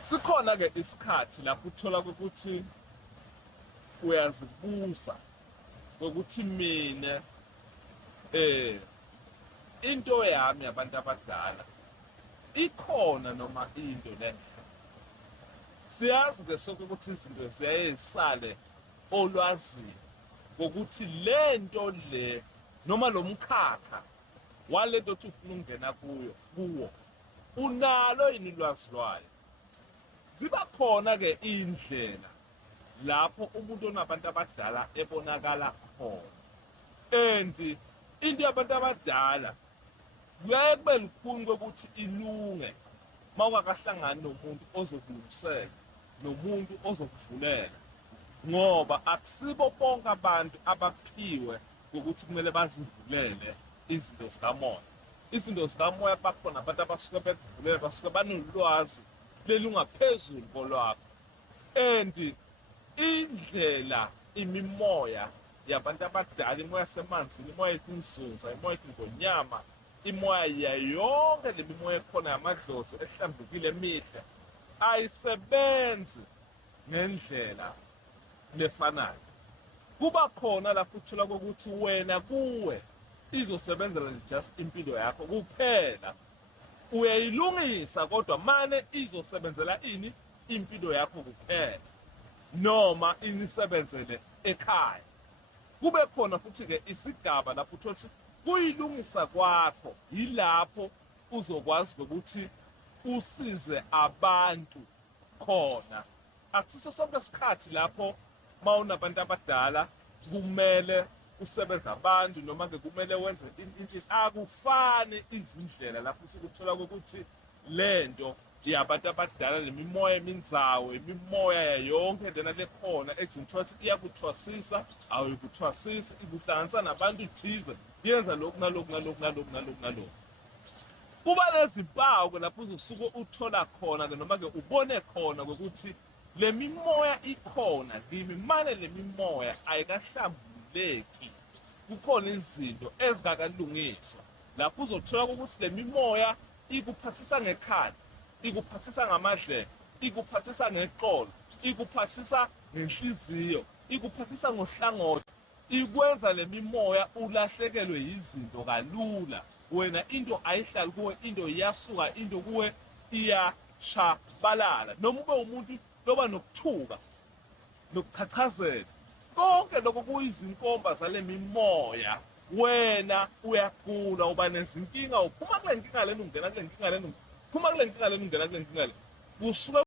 Sikhona ke isikhathi lapho uthola ukuthi uyazibuza ukuthi mina into yami yabantu abadala ikhona noma into le. Siyazi ke sokuthi izinto ziyayisale olwazini ukuthi lento le noma lo mkhakha walento othi ufuna ungena kuwo unalo yini ulwazi lwayo. Ziba khona ke indlela lapho umuntu onabantu abadala ebonakala khona, and into yabantu abadala kuyaye kube lukhuni kokuthi ilunge mawungakahlangani nomuntu ozokulungisela nomuntu ozokuvulela, ngoba akusibo bonke abantu abaphiwe ukuthi kumele bazivulele izinto zikamoya. Izinto zikamoya bakhona abantu abasuke bekuvulele, basuke banolwazi lelungaphezulu kolwakho, and indlela imimoya yabantu abadala, imoya yasemanzini, imoya yetinzuza, imoya yetingonyama, imoya yayonke le mimoya ekhona yamadlozi ehlambukile emihle ayisebenzi ngendlela lefanayo. Kuba khona lapho uthola ukuthi wena kuwe izosebenzela just impilo yakho kuphela, uyayilungisa kodwa mane izosebenzela ini impilo yakho kuphela noma inisebenzele ekhaya. Kube khona futhi ke isigaba lapho uthola ukuthi kuyilungisa kwakho yilapho uzokwazi ukuthi usize abantu khona. Akusiso sonke isikhathi lapho mawunabantu abadala kumele usebenze abantu noma ke kumele wenze into, akufani izindlela lapho usukuthola ukuthi lento yabantu abadala, lemimoya emindzawo, imimoya yonke lena lekhona ejinthothi iyakuthwasisa, awuyikuthwasisa, ikuhlanganisa nabantu thize, yenza lokhu nalokhu nalokhu nalokhu nalokhu nalokhu. Kuba lezimpawu ke lapho uzosuke uthola khona ke noma ke ubone khona ukuthi le mimoya ikhona kimi, mane le mimoya ayikahlambuleki, kukhona izinto ezikakalungiswa. Lapho uzothola ukuthi le mimoya ikuphathisa ngekhanda, ikuphathisa ngamadlebe, ikuphathisa ngeqolo, ikuphathisa ngenhliziyo, ikuphathisa ngohlangothi, ikwenza le mimoya ulahlekelwe yizinto kalula. Wena into ayihlali kuwe, into iyasuka, into kuwe iyashabalala, noma ube umuntu loba nokuthuka nokuchachazela, konke lokho kuyizinkomba zale mimoya. Wena uyagula, uba nezinkinga, uphuma kule nkinga lena ungena kule nkinga lena, uphuma kule nkinga lena ungena kule nkinga lena, kusuke